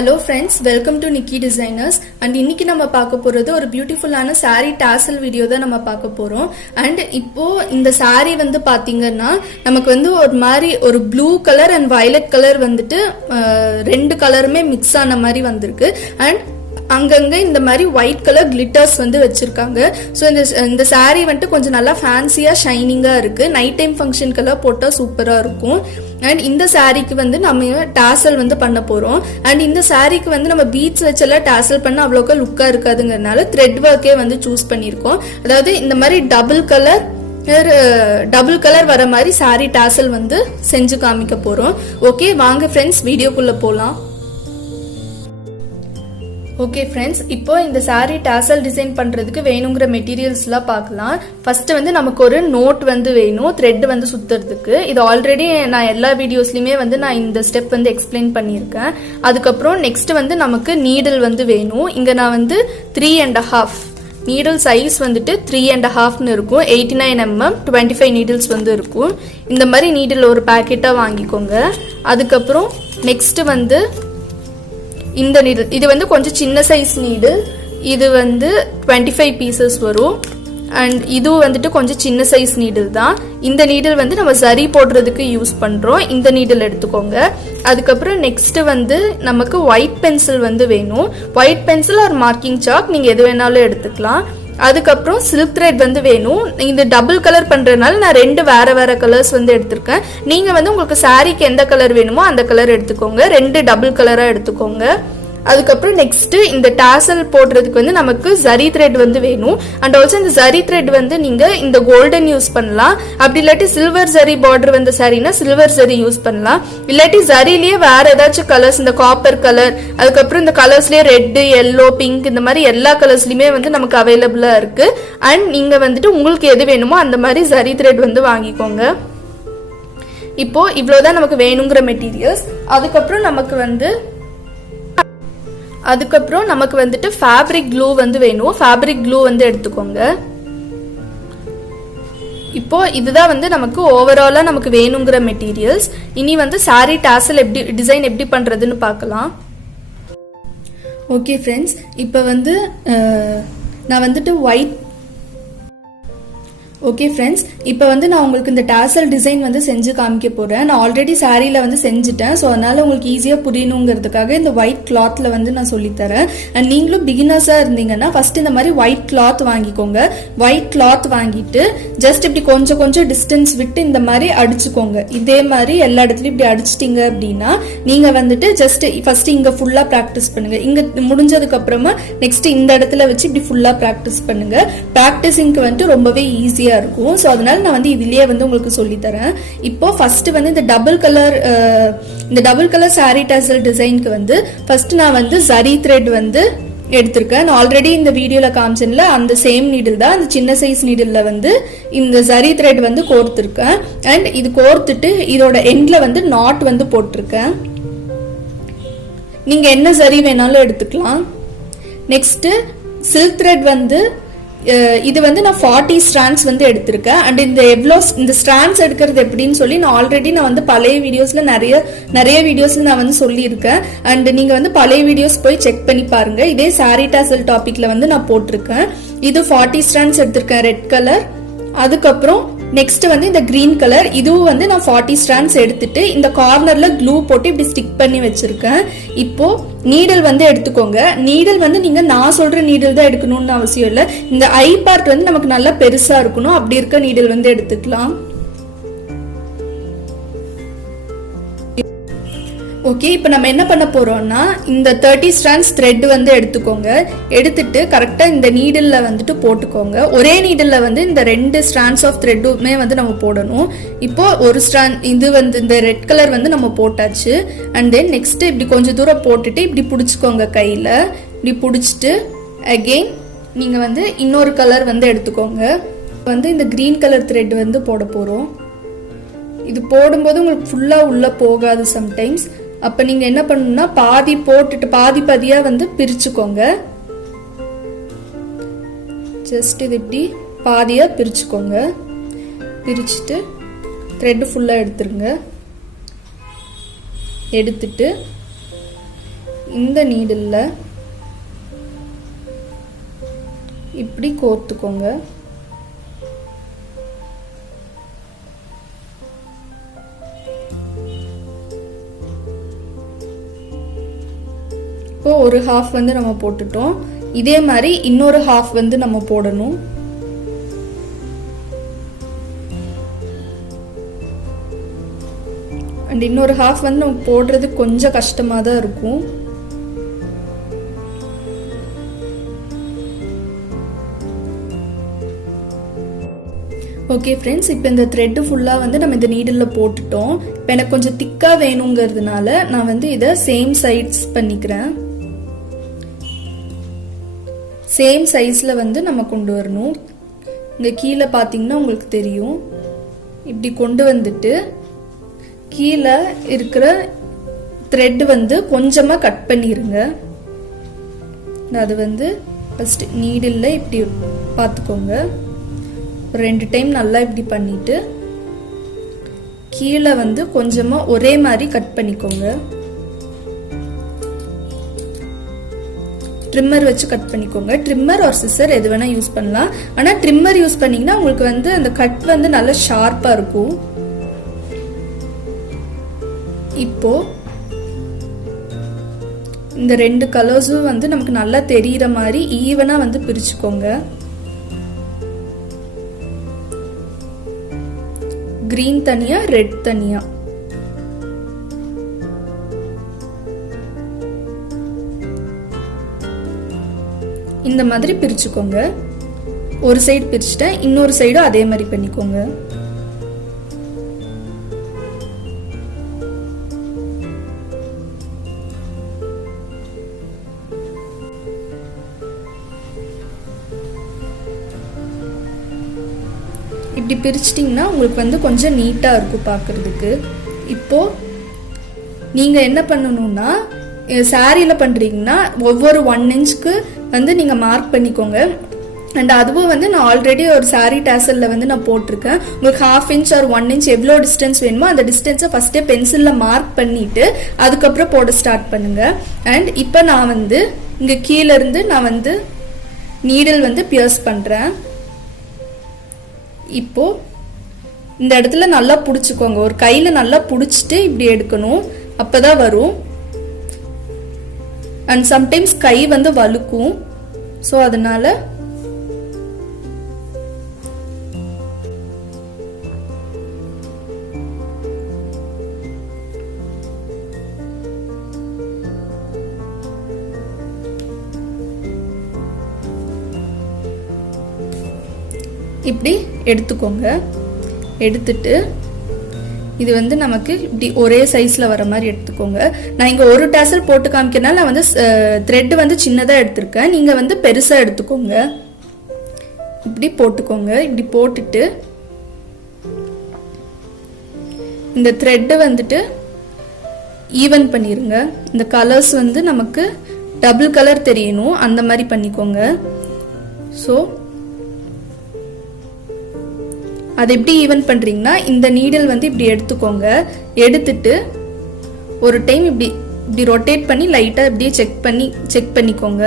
Hello friends, welcome to nikidesigners and இன்னைக்கு நம்ம பார்க்க போறது ஒரு பியூட்டிஃபுல்லான saree tassel வீடியோ தான் நம்ம பார்க்க போறோம். and இப்போ இந்த saree வந்து பாத்தீங்கன்னா நமக்கு வந்து ஒரு மாதிரி ஒரு blue color and violet color வந்துட்டு ரெண்டு கலருமே மிக்ஸ் ஆன மாதிரி வந்திருக்கு. and அங்கங்க இந்த மாதிரி ஒயிட் கலர் கிளிட்டர்ஸ் வந்து வச்சிருக்காங்க. ஸோ இந்த saree வந்துட்டு கொஞ்சம் நல்லா ஃபேன்சியா ஷைனிங்கா இருக்கு. நைட் டைம் ஃபங்க்ஷனுக்கெல்லாம் போட்டால் சூப்பரா இருக்கும். அண்ட் இந்த சாரீக்கு வந்து நம்ம டாசல் வந்து பண்ண போறோம். அண்ட் இந்த சாரீக்கு வந்து நம்ம பீட்ஸ் வச்செல்லாம் டாசல் பண்ண அவ்வளோக்கா லுக்கா இருக்காதுங்கிறதுனால த்ரெட் ஒர்க்கே வந்து சூஸ் பண்ணியிருக்கோம். அதாவது இந்த மாதிரி டபுள் கலர் வர மாதிரி சாரீ டாசல் வந்து செஞ்சு காமிக்க போறோம். ஓகே வாங்க ஃப்ரெண்ட்ஸ் வீடியோக்குள்ள போலாம். ஓகே ஃப்ரெண்ட்ஸ், இப்போ இந்த saree டாசல் டிசைன் பண்றதுக்கு வேணுங்கிற மெட்டீரியல்ஸ்லாம் பார்க்கலாம். ஃபர்ஸ்ட் வந்து நமக்கு ஒரு நோட் வந்து வேணும் த்ரெட் வந்து சுத்துறதுக்கு. இது ஆல்ரெடி நான் எல்லா வீடியோஸ்லயுமே வந்து நான் இந்த ஸ்டெப் வந்து எக்ஸ்பிளைன் பண்ணியிருக்கேன். அதுக்கப்புறம் நெக்ஸ்ட் வந்து நமக்கு நீடில் வந்து வேணும். இங்க நான் வந்து 3.5 நீடில் சைஸ் வந்துட்டு 3.5 இருக்கும். 89 mm 25 நீடில்ஸ் வந்து இருக்கும். இந்த மாதிரி நீடில் ஒரு பேக்கெட்டா வாங்கிக்கோங்க. அதுக்கப்புறம் நெக்ஸ்ட் வந்து இந்த நீடில், இது வந்து கொஞ்சம் சின்ன சைஸ் நீடில். இது வந்து 25 பீசஸ் வரும். அண்ட் இது வந்துட்டு கொஞ்சம் சின்ன சைஸ் நீடில் தான். இந்த நீடில் வந்து நம்ம சரி போடுறதுக்கு யூஸ் பண்றோம். இந்த நீடில் எடுத்துக்கோங்க. அதுக்கப்புறம் நெக்ஸ்ட் வந்து நமக்கு ஒயிட் பென்சில் வந்து வேணும். ஒயிட் பென்சில் ஒரு மார்க்கிங் சாக் நீங்க எது வேணாலும் எடுத்துக்கலாம். அதுக்கப்புறம் சில்க் த்ரெட் வந்து வேணும். இந்த டபுள் கலர் பண்றதுனால நான் ரெண்டு வேற கலர்ஸ் வந்து எடுத்திருக்கேன். நீங்க வந்து உங்களுக்கு சாரீக்கு எந்த கலர் வேணுமோ அந்த கலர் எடுத்துக்கோங்க. ரெண்டு டபுள் கலரா எடுத்துக்கோங்க. அதுக்கப்புறம் நெக்ஸ்ட் இந்த டாசல் போடுறதுக்கு வந்து நமக்கு சரி த்ரெட் வந்து வேணும். அண்ட் ஆல்சோ இந்த சரி த்ரெட் வந்து நீங்க இந்த கோல்டன் யூஸ் பண்ணலாம். அப்படி இல்லாட்டி சில்வர் சரி பார்டர் வந்த சாரீனா சில்வர் சரி யூஸ் பண்ணலாம். இல்லாட்டி சரிலேயே வேற ஏதாச்சும் கலர்ஸ், இந்த காப்பர் கலர், அதுக்கப்புறம் இந்த கலர்ஸ்லயே ரெட், எல்லோ, பிங்க், இந்த மாதிரி எல்லா கலர்ஸ்லயுமே வந்து நமக்கு அவைலபிளா இருக்கு. அண்ட் நீங்க வந்துட்டு உங்களுக்கு எது வேணுமோ அந்த மாதிரி சரி த்ரெட் வந்து வாங்கிக்கோங்க. இப்போ இவ்வளவுதான் நமக்கு வேணுங்கிற மெட்டீரியல்ஸ். அதுக்கப்புறம் நமக்கு வந்துட்டு ஃபேப்ரிக் க்ளூ வந்து வேணும். ஃபேப்ரிக் க்ளூ வந்து எடுத்துக்கோங்க. இப்போ இதுதான் வந்து நமக்கு ஓவராலா நமக்கு வேணுங்கிற மெட்டீரியல்ஸ். இனி வந்து சாரி டாசல் டிசைன் எப்படி பண்றதுன்னு பார்க்கலாம். ஓகே ஃப்ரெண்ட்ஸ், இப்போ வந்து நான் வந்துட்டு நான் உங்களுக்கு இந்த டாசல் டிசைன் வந்து செஞ்சு காமிக்க போறேன். நான் ஆல்ரெடி சாரீல வந்து செஞ்சுட்டேன். ஸோ அதனால உங்களுக்கு ஈஸியா புரியணுங்கிறதுக்காக இந்த ஒயிட் கிளாத்ல வந்து நான் சொல்லித்தரேன். அண்ட் நீங்களும் பிகினர்ஸா இருந்தீங்கன்னா ஃபர்ஸ்ட் இந்த மாதிரி ஒயிட் கிளாத் வாங்கிக்கோங்க. ஒயிட் கிளாத் வாங்கிட்டு ஜஸ்ட் இப்படி கொஞ்சம் டிஸ்டன்ஸ் விட்டு இந்த மாதிரி அடிச்சுக்கோங்க. இதே மாதிரி எல்லா இடத்துலயும் இப்படி அடிச்சிட்டீங்க அப்படின்னா நீங்க வந்துட்டு ஜஸ்ட் ஃபர்ஸ்ட் இங்க ஃபுல்லா பிராக்டிஸ் பண்ணுங்க. இங்க முடிஞ்சதுக்கு அப்புறமா நெக்ஸ்ட் இந்த இடத்துல வச்சு இப்படி ஃபுல்லா பிராக்டிஸ் பண்ணுங்க. பிராக்டிசிங்க்கு வந்துட்டு ரொம்பவே ஈஸியா இருக்கும். சோ அதனால நான் வந்து இதுலயே வந்து உங்களுக்கு சொல்லி தரேன். இப்போ ஃபர்ஸ்ட் வந்து இந்த டபுள் கலர் சாரி டாசல் டிசைனுக்கு வந்து ஃபர்ஸ்ட் நான் வந்து சரி த்ரெட் வந்து எடுத்திருக்கேன். நான் ஆல்ரெடி இந்த வீடியோல காமிச்சேன்ல அந்த சேம் நீடில் தான். அந்த சின்ன சைஸ் நீடில்ல வந்து இந்த சரி த்ரெட் வந்து கோர்த்திருக்கேன். அண்ட் இது கோர்த்துட்டு இதோட எண்ட்ல வந்து நாட் வந்து போட்டிருக்கேன். நீங்க என்ன சரி வேணாலும் எடுத்துக்கலாம். நெக்ஸ்ட் சில்க் த்ரெட் வந்து இது வந்து நான் 40 ஸ்ட்ராண்ட்ஸ் வந்து எடுத்திருக்கேன். அண்ட் இந்த ஸ்ட்ராண்ட்ஸ் எடுக்கிறது எப்படின்னு சொல்லி நான் ஆல்ரெடி வந்து பழைய வீடியோஸ்ல நிறைய வீடியோஸ்ல நான் வந்து சொல்லியிருக்கேன். அண்ட் நீங்க வந்து பழைய வீடியோஸ் போய் செக் பண்ணி பாருங்க. இதே சாரி டாசல் டாபிக்ல வந்து நான் போட்டிருக்கேன். இது 40 ஸ்ட்ராண்ட்ஸ் எடுத்திருக்கேன் ரெட் கலர். அதுக்கப்புறம் நெக்ஸ்ட் வந்து இந்த கிரீன் கலர், இதுவும் வந்து நான் 40 ஸ்ட்ராண்ட்ஸ் எடுத்துட்டு இந்த கார்னர்ல க்ளூ போட்டு இப்படி ஸ்டிக் பண்ணி வச்சிருக்கேன். இப்போ நீடில் வந்து எடுத்துக்கோங்க. நீடில் வந்து நீங்க நான் சொல்ற நீடில் தான் எடுக்கணும்னு அவசியம் இல்லை. இந்த ஐ பார்ட் வந்து நமக்கு நல்லா பெருசா இருக்கணும். அப்படி இருக்க நீடில் வந்து எடுத்துக்கலாம். ஓகே, இப்போ நம்ம என்ன பண்ண போறோம்னா இந்த 30 ஸ்ட்ராண்ட்ஸ் த்ரெட் வந்து எடுத்துக்கோங்க. எடுத்துட்டு கரெக்டா இந்த நீடில்ல வந்துட்டு போட்டுக்கோங்க. ஒரே நீடில்ல வந்து இந்த 2 ஸ்ட்ராண்ட்ஸ் ஆஃப் த்ரெட்டுமே வந்து நம்ம போடணும். இப்போ ஒரு ஸ்ட்ராண்ட் இது வந்து இந்த ரெட் கலர் வந்து நம்ம போட்டாச்சு. அண்ட் தென் நெக்ஸ்ட் இப்படி கொஞ்சம் தூரம் போட்டுட்டு இப்படி பிடிச்சிக்கோங்க கையில. இப்படி பிடிச்சிட்டு அகெயின் நீங்க வந்து இன்னொரு கலர் வந்து எடுத்துக்கோங்க. வந்து இந்த கிரீன் கலர் த்ரெட் வந்து போட போறோம். இது போடும்போது உங்களுக்கு ஃபுல்லா உள்ள போகாது சம்டைம்ஸ். அப்ப நீங்க என்ன பண்ணணும்னா பாதி போட்டுட்டு பாதியா வந்து பிரிச்சுக்கோங்க. ஜஸ்ட் இது இப்படி பாதியா பிரிச்சுக்கோங்க. பிரிச்சுட்டு த்ரெட் ஃபுல்லா எடுத்துருங்க. எடுத்துட்டு இந்த நீடில்ல இப்படி கோர்த்துக்கோங்க. இப்போ ஒரு ஹாஃப் வந்து நம்ம போட்டுட்டோம். இதே மாதிரி இன்னொரு ஹாஃப் வந்து நம்ம போடணும். அண்ட் இன்னொரு ஹாஃப் வந்து நம்ம போடுறது கொஞ்சம் கஷ்டமா தான் இருக்கும். ஓகே ஃப்ரெண்ட்ஸ், இப்போ இந்த த்ரெட்டு ஃபுல்லாக வந்து நம்ம இந்த நீடில் போட்டுட்டோம். இப்போ எனக்கு கொஞ்சம் திக்காக வேணுங்கிறதுனால நான் வந்து இதை சேம் சைட்ஸ் பண்ணிக்கிறேன். சேம் சைஸில் வந்து நம்ம கொண்டு வரணும். இங்கே கீழே பார்த்தீங்கன்னா உங்களுக்கு தெரியும். இப்படி கொண்டு வந்துட்டு கீழே இருக்கிற த்ரெட் வந்து கொஞ்சமாக கட் பண்ணிடுங்க. அது வந்து ஃபர்ஸ்ட் நீடில் இப்படி பார்த்துக்கோங்க. 2 டைம் நல்லா இப்படி பண்ணிட்டு கீழே வந்து கொஞ்சமாக ஒரே மாதிரி கட் பண்ணிக்கோங்க. ட்ரிம்மர் வச்சு கட் பண்ணிக்கோங்க. ட்ரிம்மர் ஒரு சிசர் எது வேணா யூஸ் பண்ணலாம். ஆனால் ட்ரிம்மர் யூஸ் பண்ணீங்கன்னா உங்களுக்கு வந்து அந்த கட் வந்து நல்லா ஷார்ப்பாக இருக்கும். இப்போ இந்த 2 கலர்ஸும் வந்து நமக்கு நல்லா தெரியிற மாதிரி ஈவனா வந்து பிரிச்சுக்கோங்க. கிரீன் தனியா, ரெட் தனியா. இந்த மாதிரி பிரிச்சுக்கோங்க. ஒரு சைடு பிரிச்சுட்டேன், இன்னொரு சைடும் அதே மாதிரி பண்ணிக்கோங்க. இப்படி பிரிச்சிட்டிங்கன்னா உங்களுக்கு வந்து கொஞ்சம் நீட்டாக இருக்கும் பார்க்குறதுக்கு. இப்போது நீங்கள் என்ன பண்ணணும்னா, சாரியில் பண்ணுறீங்கன்னா ஒவ்வொரு 1 இன்ச்சுக்கு வந்து நீங்கள் மார்க் பண்ணிக்கோங்க. அண்ட் அதுவும் வந்து நான் ஆல்ரெடி ஒரு சாரி டாசலில் வந்து நான் போட்டிருக்கேன். உங்களுக்கு 1/2 இன்ச் ஆர் 1 இன்ச் எவ்வளோ டிஸ்டன்ஸ் வேணுமோ அந்த டிஸ்டன்ஸை ஃபஸ்ட்டே பென்சிலில் மார்க் பண்ணிவிட்டு அதுக்கப்புறம் போட ஸ்டார்ட் பண்ணுங்கள். அண்ட் இப்போ நான் வந்து இங்கே கீழேருந்து நான் வந்து நீடில் வந்து பியர்ஸ் பண்ணுறேன். இப்போ இந்த இடத்துல நல்லா பிடிச்சிக்கோங்க. ஒரு கையில் நல்லா பிடிச்சிட்டு இப்படி எடுக்கணும், அப்போதான் வரும். அண்ட் சம்டைம்ஸ் கை வந்து வழுக்கும். ஸோ அதனால இப்படி எடுத்துக்கோங்க. எடுத்துட்டு இது வந்து நமக்கு இப்படி ஒரே சைஸ்ல வர மாதிரி எடுத்துக்கோங்க. நான் இங்க ஒரு டாசல் போட்டு காமிக்கிறனால நான் வந்து த்ரெட் வந்து சின்னதா எடுத்திருக்கேன். நீங்க வந்து பெருசா எடுத்துக்கோங்க. இப்படி போட்டுக்கோங்க. இப்படி போட்டுட்டு இந்த த்ரெட் வந்துட்டு ஈவன் பண்ணிருங்க. இந்த கலர்ஸ் வந்து நமக்கு டபுள் கலர் தெரியணும், அந்த மாதிரி பண்ணிக்கோங்க. ஸோ அது எப்படி ஈவன் பண்றீங்கன்னா, இந்த நீடில் வந்து இப்படி எடுத்துக்கோங்க. எடுத்துட்டு ஒரு டைம் இப்படி இப்படி ரொட்டேட் பண்ணி லைட்டா இப்படியே செக் பண்ணிக்கோங்க.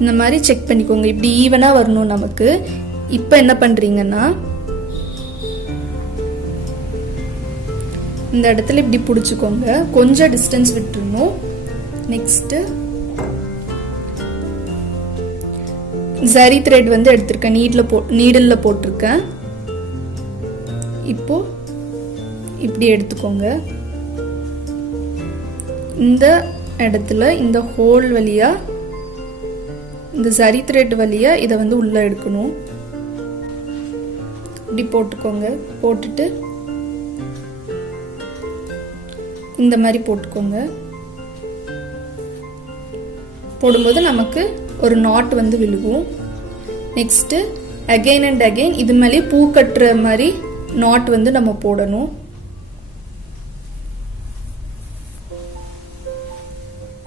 இந்த மாதிரி செக் பண்ணிக்கோங்க. இப்படி ஈவனா வரணும் நமக்கு. இப்போ என்ன பண்றீங்கன்னா, இந்த இடத்துல இப்படி பிடிச்சிக்கோங்க. கொஞ்சம் டிஸ்டன்ஸ் விட்டுறணும். நெக்ஸ்ட் சரி த்ரெட் வந்து எடுத்திருக்கேன், நீடில் போட்டிருக்கேன். இப்போ இப்படி எடுத்துக்கோங்க. இந்த இடத்துல இந்த ஹோல் வழியா, இந்த சரி த்ரெட் வழியா இதை வந்து உள்ள எடுக்கணும். இப்படி போட்டுக்கோங்க. போட்டுட்டு இந்த மாதிரி போட்டுக்கோங்க. போடும்போது நமக்கு ஒரு நாட் வந்து விழுகும். நெக்ஸ்ட் அகைன் அண்ட் அகைன் இது மேலே பூ கட்டுற மாதிரி நாட் வந்து நம்ம போடணும்.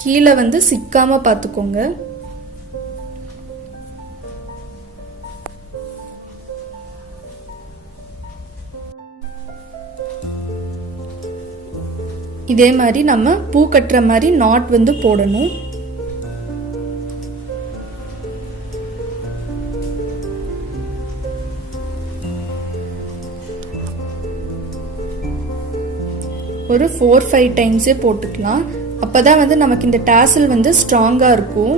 கீழே வந்து சிக்காம பார்த்துக்கோங்க. இதே மாதிரி நம்ம பூ கட்டுற மாதிரி நாட் வந்து போடணும். ஒரு 4-5 டைம்ஸே போட்டுக்கலாம். அப்பதான் வந்து நமக்கு இந்த டாசல் வந்து ஸ்ட்ராங்கா இருக்கும்.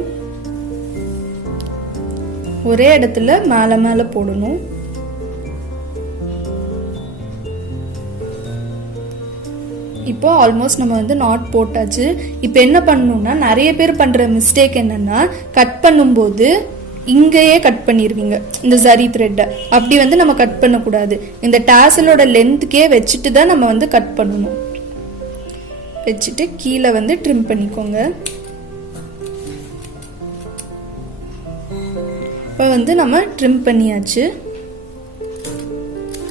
ஒரே இடத்துல மேல மேல போடணும். இப்போ ஆல்மோஸ்ட் நம்ம வந்து நாட் போட்டாச்சு. இப்போ என்ன பண்ணணும்னா, நிறைய பேர் பண்ற மிஸ்டேக் என்னன்னா, கட் பண்ணும்போது இங்கேயே கட் பண்ணிடுவீங்க இந்த சரி த்ரெட்டை. அப்படி வந்து நம்ம கட் பண்ணக்கூடாது. இந்த டாசலோட லென்த்துக்கே வச்சுட்டு தான் நம்ம வந்து கட் பண்ணணும். வச்சுட்டு கீழே வந்து ட்ரிம் பண்ணிக்கோங்க. இப்போ வந்து நம்ம ட்ரிம் பண்ணியாச்சு.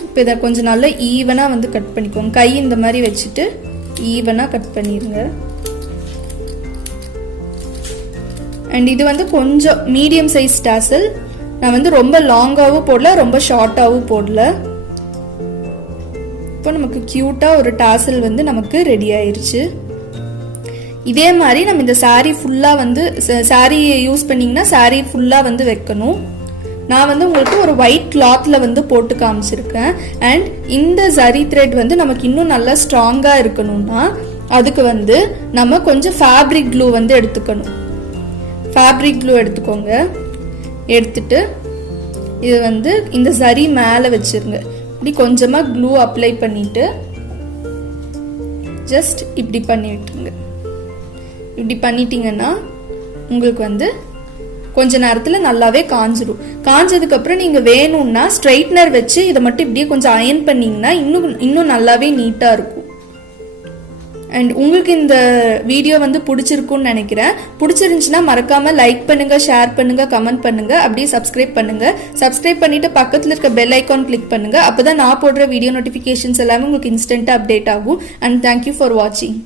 இப்போ இதை கொஞ்சம் நல்லா ஈவனாக வந்து கட் பண்ணிக்கோங்க. கை இந்த மாதிரி வச்சுட்டு ஈவனாக கட் பண்ணிடுங்க. அண்ட் இது வந்து கொஞ்சம் மீடியம் சைஸ் டாசல். நான் வந்து ரொம்ப லாங்காகவும் போடல, ரொம்ப ஷார்ட்டாகவும் போடல. இப்போ நமக்கு கியூட்டா ஒரு டாசல் வந்து நமக்கு ரெடி ஆயிருச்சு. இதே மாதிரி நம்ம இந்த சாரீ ஃபுல்லா வந்து சாரீ யூஸ் பண்ணீங்கன்னா சாரீ ஃபுல்லா வந்து வைக்கணும். நான் வந்து உங்களுக்கு ஒரு ஒயிட் கிளாத்ல வந்து போட்டு காமிச்சிருக்கேன். அண்ட் இந்த சரி த்ரெட் வந்து நமக்கு இன்னும் நல்லா ஸ்ட்ராங்கா இருக்கணும்னா அதுக்கு வந்து நம்ம கொஞ்சம் ஃபேப்ரிக் க்ளூ வந்து எடுத்துக்கணும். ஃபேப்ரிக் க்ளூ எடுத்துக்கோங்க. எடுத்துட்டு இது வந்து இந்த சரி மேலே வச்சிருங்க. இப்படி கொஞ்சமா க்ளூ அப்ளை பண்ணிட்டு ஜஸ்ட் இப்படி பண்ணி விட்டுருங்க. இப்படி பண்ணிட்டீங்கன்னா உங்களுக்கு வந்து கொஞ்ச நேரத்தில் நல்லாவே காஞ்சிரும். காஞ்சதுக்கு அப்புறம் நீங்க வேணும்னா ஸ்ட்ரைட்னர் வச்சு இதை மட்டும் இப்படியே கொஞ்சம் அயன் பண்ணீங்கன்னா இன்னும் நல்லாவே நீட்டா இருக்கும். அண்ட் உங்களுக்கு இந்த வீடியோ வந்து பிடிச்சிருக்கும்னு நினைக்கிறேன். பிடிச்சிருந்துச்சுன்னா மறக்காம லைக் பண்ணுங்க, ஷேர் பண்ணுங்க, கமெண்ட் பண்ணுங்க, அப்படியே சப்ஸ்கிரைப் பண்ணுங்க. சப்ஸ்கிரைப் பண்ணிட்டு பக்கத்தில் இருக்க பெல் ஐக்கான் கிளிக் பண்ணுங்க. அப்பதான் நான் போடுற வீடியோ நோட்டிபிகேஷன்ஸ் எல்லாமே உங்களுக்கு இன்ஸ்டன்டா அப்டேட் ஆகும். அண்ட் தேங்க்யூ ஃபார் வாட்சிங்.